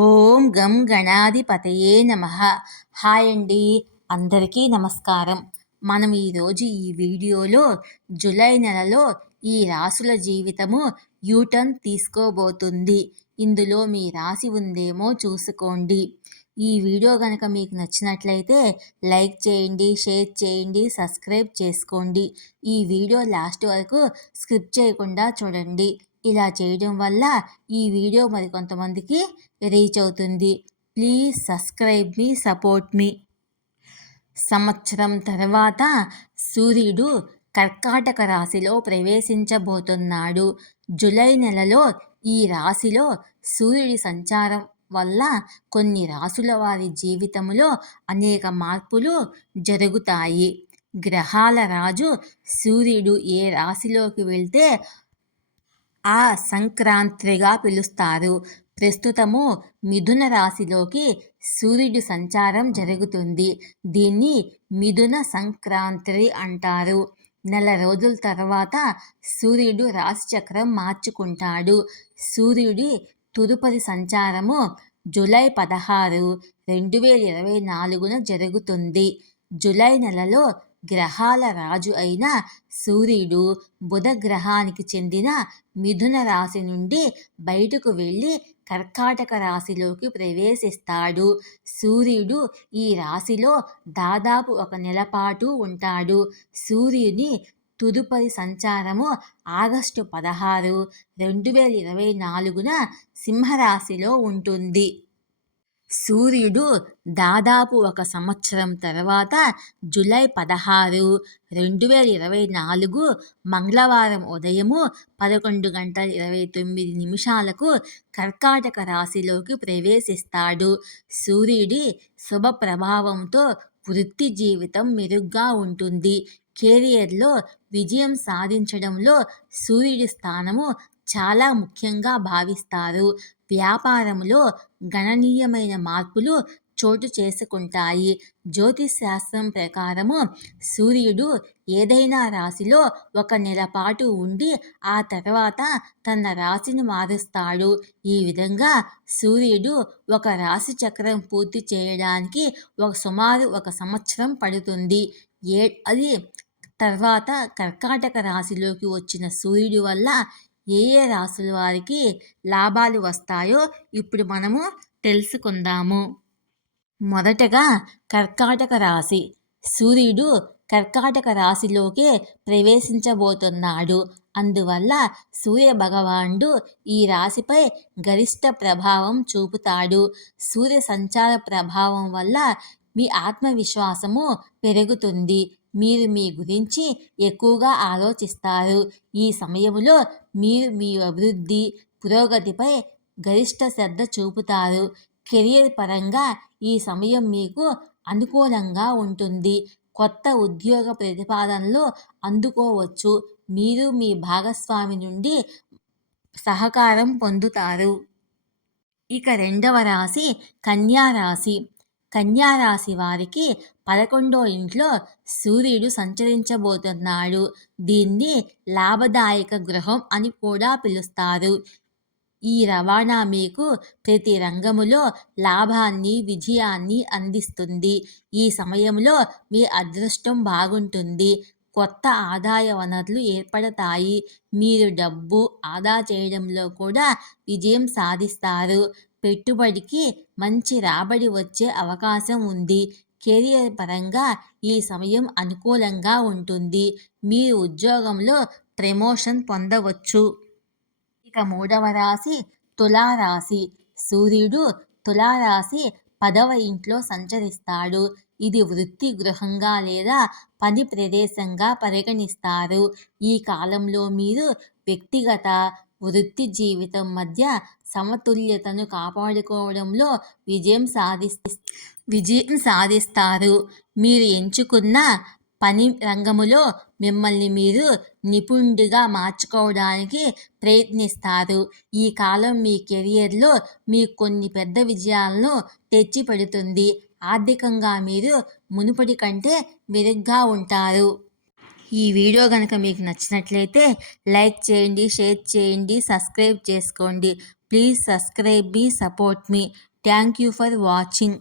ఓం గం గణాధిపతయే నమ. హాయ్ అండి అందరికీ నమస్కారం. మనం ఈరోజు ఈ వీడియోలో జూలై నెలలో ఈ రాసుల జీవితము యూటర్న్ తీసుకోబోతుంది. ఇందులో మీ రాశి ఉందేమో చూసుకోండి. ఈ వీడియో కనుక మీకు నచ్చినట్లయితే లైక్ చేయండి షేర్ చేయండి సబ్స్క్రైబ్ చేసుకోండి. ఈ వీడియో లాస్ట్ వరకు స్కిప్ చేయకుండా చూడండి. ఇలా చేయడం వల్ల ఈ వీడియో మరి కొంతమందికి రీచ్ అవుతుంది. ప్లీజ్ సబ్స్క్రైబ్ మీ సపోర్ట్ మీ. సంవత్సరం తర్వాత సూర్యుడు కర్కాటక రాశిలో ప్రవేశించబోతున్నాడు. జూలై నెలలో ఈ రాశిలో సూర్యుడి సంచారం వల్ల కొన్ని రాసుల వారి జీవితంలో అనేక మార్పులు జరుగుతాయి. గ్రహాల రాజు సూర్యుడు ఏ రాశిలోకి వెళ్తే ఆ సంక్రాంతిగా పిలుస్తారు. ప్రస్తుతము మిథున రాశిలోకి సూర్యుడు సంచారం జరుగుతుంది. దీన్ని మిథున సంక్రాంతి అంటారు. నెల రోజుల తర్వాత సూర్యుడు రాశిచక్రం మార్చుకుంటాడు. సూర్యుడి తురుపతి సంచారము జూలై పదహారు రెండు వేల ఇరవై నాలుగున జరుగుతుంది. జూలై నెలలో గ్రహాల రాజు అయిన సూర్యుడు బుధ గ్రహానికి చెందిన మిథున రాశి నుండి బయటకు వెళ్ళి కర్కాటక రాశిలోకి ప్రవేశిస్తాడు. సూర్యుడు ఈ రాశిలో దాదాపు ఒక నెలపాటు ఉంటాడు. సూర్యుని తుదుపరి సంచారము ఆగస్టు పదహారు రెండు వేల ఇరవై నాలుగున సింహరాశిలో ఉంటుంది. సూర్యుడు దాదాపు ఒక సంవత్సరం తర్వాత జూలై పదహారు రెండు వేల ఇరవై నాలుగు మంగళవారం ఉదయము పదకొండు గంటల ఇరవై తొమ్మిది నిమిషాలకు కర్కాటక రాశిలోకి ప్రవేశిస్తాడు. సూర్యుడి శుభ ప్రభావంతో వృత్తి జీవితం మెరుగ్గా ఉంటుంది. కెరియర్లో విజయం సాధించడంలో సూర్యుడి స్థానము చాలా ముఖ్యంగా భావిస్తారు. వ్యాపారంలో గణనీయమైన మార్పులు చోటు చేసుకుంటాయి. జ్యోతిష్ శాస్త్రం ప్రకారము సూర్యుడు ఏదైనా రాశిలో ఒక నెల పాటు ఉండి ఆ తర్వాత తన రాశిని మారుస్తాడు. ఈ విధంగా సూర్యుడు ఒక రాశి చక్రం పూర్తి చేయడానికి ఒక సుమారు ఒక సంవత్సరం పడుతుంది. ఏ అది తర్వాత కర్కాటక రాశిలోకి వచ్చిన సూర్యుడి వల్ల ఏ ఏ రాసుల వారికి లాభాలు వస్తాయో ఇప్పుడు మనము తెలుసుకుందాము. మొదటగా కర్కాటక రాశి. సూర్యుడు కర్కాటక రాశిలోకే ప్రవేశించబోతున్నాడు. అందువల్ల సూర్య భగవానుడు ఈ రాశిపై గరిష్ట ప్రభావం చూపుతాడు. సూర్య సంచార ప్రభావం వల్ల మీ ఆత్మవిశ్వాసము పెరుగుతుంది. మీరు మీ గురించి ఎక్కువగా ఆలోచిస్తారు. ఈ సమయంలో మీరు మీ అభివృద్ధి పురోగతిపై గరిష్ట శ్రద్ధ చూపుతారు. కెరియర్ పరంగా ఈ సమయం మీకు అనుకూలంగా ఉంటుంది. కొత్త ఉద్యోగ ప్రతిపాదనలు అందుకోవచ్చు. మీరు మీ భాగస్వామి నుండి సహకారం పొందుతారు. ఇక రెండవ రాశి కన్యా రాశి. కన్యారాశి వారికి పదకొండో ఇంట్లో సూర్యుడు సంచరించబోతున్నాడు. దీన్ని లాభదాయక గృహం అని కూడా పిలుస్తారు. ఈ రవాణా మీకు ప్రతి రంగములో లాభాన్ని విజయాన్ని అందిస్తుంది. ఈ సమయంలో మీ అదృష్టం బాగుంటుంది. కొత్త ఆదాయ వనరులు ఏర్పడతాయి. మీరు డబ్బు ఆదా చేయడంలో కూడా విజయం సాధిస్తారు. పెట్టుబడికి మంచి రాబడి వచ్చే అవకాశం ఉంది. కెరియర్ పరంగా ఈ సమయం అనుకూలంగా ఉంటుంది. మీరు ఉద్యోగంలో ప్రమోషన్ పొందవచ్చు. ఇక మూడవ రాశి తులారాశి. సూర్యుడు తులారాశి పదవ ఇంట్లో సంచరిస్తాడు. ఇది వృత్తి గృహంగా లేదా పని ప్రదేశంగా పరిగణిస్తారు. ఈ కాలంలో మీరు వ్యక్తిగత వృత్తి జీవితం మధ్య సమతుల్యతను కాపాడుకోవడంలో విజయం సాధి విజయం సాధిస్తారు. మీరు ఎంచుకున్న పని రంగములో మిమ్మల్ని మీరు నిపుణుడిగా మార్చుకోవడానికి ప్రయత్నిస్తారు. ఈ కాలం మీ కెరియర్లో మీకు కొన్ని పెద్ద విజయాలను తెచ్చిపెడుతుంది. ఆర్థికంగా మీరు మునుపటి కంటే మెరుగ్గా ఉంటారు. ఈ వీడియో కనుక మీకు నచ్చినట్లయితే లైక్ చేయండి షేర్ చేయండి సబ్స్క్రైబ్ చేసుకోండి. ప్లీజ్ సబ్స్క్రైబ్ మీ support me. Thank you for watching.